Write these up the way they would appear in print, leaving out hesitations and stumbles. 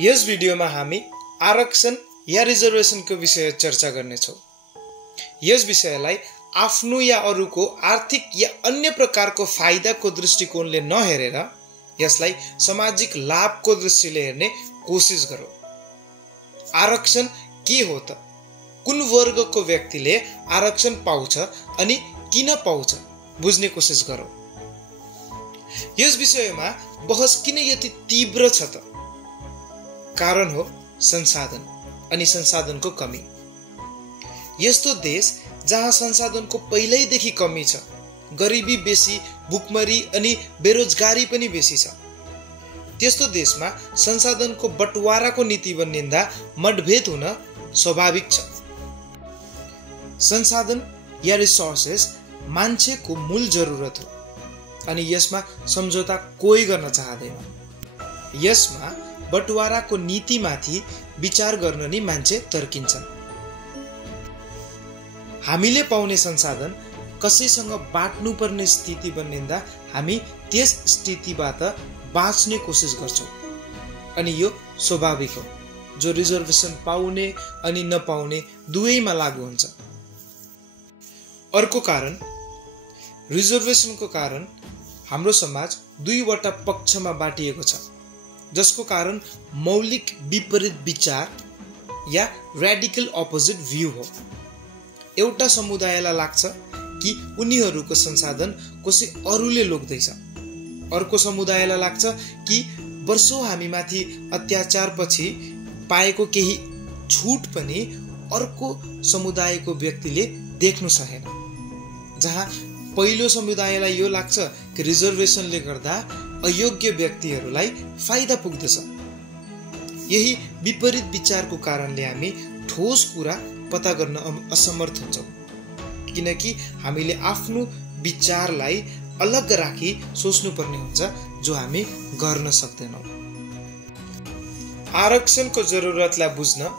यस भिडियोमा हामी आरक्षण या रिजर्भेसनको विषय चर्चा गर्नेछौँ। यस विषयलाई आफ्नो या अरूको आर्थिक या अन्य प्रकारको फाइदाको दृष्टिकोणले नहेरेर यसलाई सामाजिक लाभको दृष्टिले हेर्ने कोसिस गरौँ। आरक्षण के हो त? कुन वर्गको व्यक्तिले आरक्षण पाउँछ अनि किन पाउँछ बुझ्ने कोसिस गरौँ। यस विषयमा बहस किन यति तीव्र छ त? कारण हो संसाधन अनि संसाधनको कमी। यस्तो देश जहाँ संसाधनको पहिल्यैदेखि कमी छ, गरिबी बेसी, भुकमरी अनि बेरोजगारी पनि बेसी छ, त्यस्तो देशमा संसाधनको बटवाराको नीति बनिँदा मतभेद हुन स्वाभाविक छ। संसाधन या रिसोर्सेस मान्छेको मूल जरुरत हो अनि यसमा सम्झौता कोही गर्न चाहदैन। यसमा बटवाराको नीतिमाथि विचार गर्न नि मान्छे तर्किन्छन्। हामीले पाउने संसाधन कसैसँग बाँड्नुपर्ने स्थिति बनिँदा हामी त्यस स्थितिबाट बाँच्ने कोसिस गर्छौँ अनि यो स्वाभाविक हो, जो रिजर्भेसन पाउने अनि नपाउने दुवैमा लागू हुन्छ। अर्को कारण, रिजर्भेसनको कारण हाम्रो समाज दुईवटा पक्षमा बाँडिएको छ, जसको कारण मौलिक विपरीत विचार या रेडिकल अपोजिट भ्यू हो। एउटा समुदायलाई लाग्छ कि उनीहरूको संसाधन कसै अरूले लोग्दैछ, अर्को समुदायलाई लाग्छ कि वर्षौं हामीमाथि अत्याचार पछि पाएको केही छुट पनि अर्को समुदायको व्यक्तिले देख्न सकेन। जहाँ पहिलो समुदायलाई यो लाग्छ कि रिजर्भेसनले गर्दा अयोग्य व्यक्तिहरूलाई फाइदा पुग्दछ। यही विपरीत विचारको कारणले हामी ठोस कुरा पत्ता गर्न असमर्थ हुन्छौँ, किनकि हामीले आफ्नो विचारलाई अलग राखी सोच्नुपर्ने हुन्छ, जो हामी गर्न सक्दैनौँ। आरक्षणको जरुरतलाई बुझ्न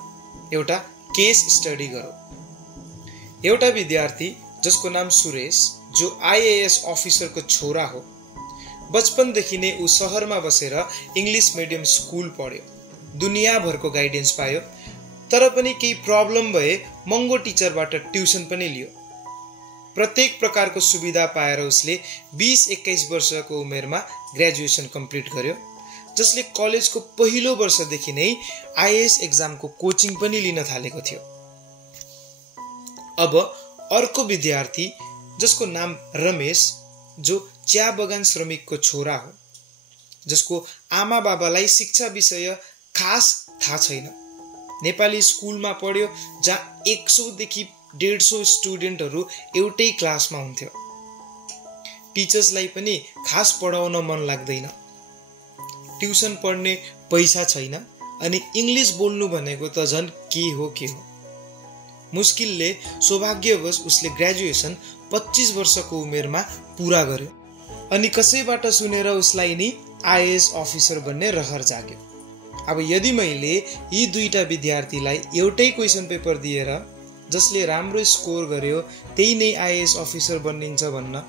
एउटा केस स्टडी गरौँ। एउटा विद्यार्थी जसको नाम सुरेश, जो आईएएस अफिसरको छोरा हो, बचपनदेखि नै ऊ सहरमा बसेर इङ्ग्लिस मिडियम स्कुल पढ्यो, दुनियाँभरको गाइडेन्स पायो, तर पनि केही प्रब्लम भए महँगो टिचरबाट ट्युसन पनि लियो। प्रत्येक प्रकारको सुविधा पाएर उसले 20-21 वर्षको उमेरमा ग्रेजुएसन कम्प्लिट गर्यो, जसले कलेजको पहिलो वर्षदेखि नै आईएएस एक्जामको कोचिङ पनि लिन थालेको थियो। अब अर्को विद्यार्थी जसको नाम रमेश, जो चिया बगान श्रमिकको छोरा हो, जसको आमा बाबालाई शिक्षा विषय खास थाहा छैन, नेपाली स्कुलमा पढ्यो जहाँ 100 देखि 150 स्टुडेन्टहरू एउटै क्लासमा हुन्थ्यो। टिचर्सलाई पनि खास पढाउन मन लाग्दैन, ट्युसन पढ्ने पैसा छैन अनि इङ्ग्लिस बोल्नु भनेको त झन् के हो। मुस्किलले सौभाग्यवश उसले ग्रेजुएसन 25 वर्षको उमेरमा पुरा गर्यो अनि कसैबाट सुनेर उसलाई नि आईएएस अफिसर बन्ने रहर जाग्यो। अब यदि मैले यी दुईटा विद्यार्थीलाई एउटै क्वेसन पेपर दिएर जसले राम्रो स्कोर गर्यो त्यही नै आईएएस अफिसर बनिन्छ भन्न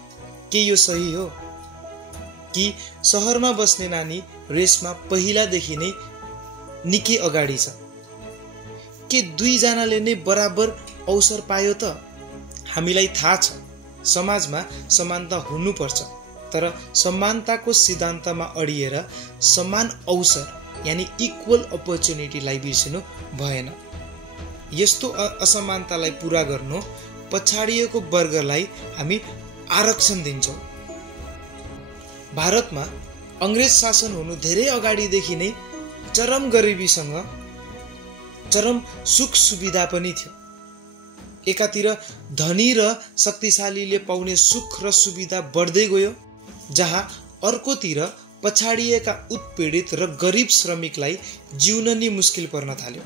के यो सही हो? कि सहरमा बस्ने नानी रेसमा पहिलादेखि नै निकै अगाडि छ? के दुईजनाले नै बराबर अवसर पायो त? हामीलाई थाहा छ समाजमा समानता हुनुपर्छ, तर समानताको सिद्धान्तमा अडिएर समान अवसर यानि इक्वल अपर्च्युनिटीलाई बिर्सिनु भएन। यस्तो असमानतालाई पूरा गर्नु पछाडिएको वर्गलाई हामी आरक्षण दिन्छौँ। भारतमा अङ्ग्रेज शासन हुनु धेरै अगाडिदेखि नै चरम गरिबीसँग चरम सुख सुविधा पनि थियो। एकातिर धनी र शक्तिशालीले पाउने सुख र सुविधा बढ्दै गयो, जहाँ अर्कोतिर पछाडिएका उत्पीडित र गरिब श्रमिकलाई जिउन नि मुस्किल पर्न थाल्यो,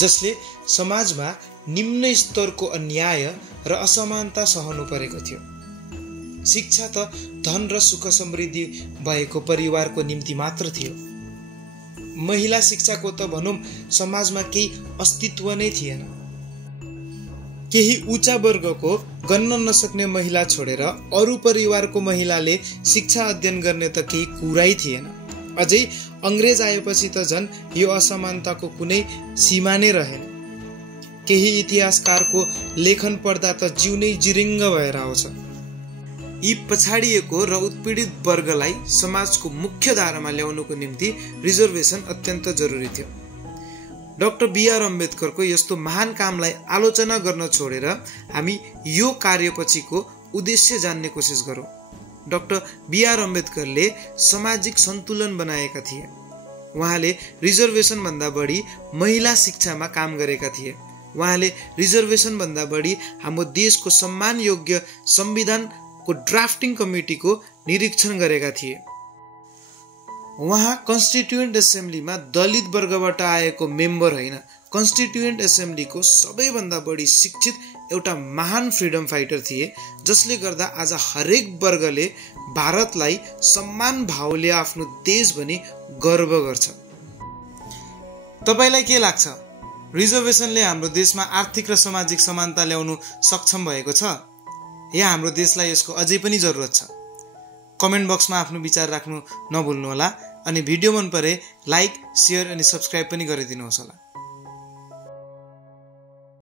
जसले समाजमा निम्न स्तरको अन्याय र असमानता सहनु परेको थियो। शिक्षा त धन र सुख समृद्धि भएको परिवारको निम्ति मात्र थियो। महिला शिक्षाको त भनौँ समाजमा केही अस्तित्व नै थिएन। केही उच्च वर्गको गन्न नसक्ने महिला छोडेर अरू परिवारको महिलाले शिक्षा अध्ययन गर्ने त केही कुरै थिएन। अझै अंग्रेज आएपछि त झन् यो असमानताको कुनै सीमा नै रहेन। केही इतिहासकारको लेखन पढ्दा त जिउ नै जिरिङ्ग भएर आउँछ। यी पछाडिएको र उत्पीडित वर्गलाई समाजको मुख्य धारामा ल्याउनुको निम्ति रिजर्भेसन अत्यन्त जरुरी थियो। Doctor B R. अम्बेडकरको यस्तो महान कामलाई आलोचना गर्न छोडेर हामी यो कार्यपछिको उद्देश्य जान्ने कोसिस गरौँ। Doctor B R. अम्बेडकरले सामाजिक सन्तुलन बनाएका थिए। उहाँले रिजर्भेसन भन्दा बढी महिला शिक्षामा काम गरेका थिए। उहाँले रिजर्भेसन भन्दा बढी हाम्रो देशको सम्मान योग्य संविधानको ड्राफ्टिङ कमिटीको निरीक्षण गरेका थिए। उहाँ कन्स्टिट्युएन्ट एसेम्ब्लीमा दलित वर्गबाट आएको मेम्बर होइन, कन्स्टिट्युएन्ट एसेम्ब्लीको सबैभन्दा बढी शिक्षित एउटा महान फ्रिडम फाइटर थिए, जसले गर्दा आज हरेक वर्गले भारतलाई सम्मान भावले आफ्नो देश भनी गर्व गर्छ। तपाईलाई के लाग्छ? रिजर्भेसनले हाम्रो देशमा आर्थिक र सामाजिक समानता ल्याउनु सक्षम भएको छ या हाम्रो देशलाई यसको अझै पनि जरुरत छ? कमेन्ट बक्समा आफ्नो विचार राख्नु नभुल्नुहोला अनि भिडियो मन परे लाइक, शेयर अनि सब्स्क्राइब पनि गरिदिनुहोस् होला।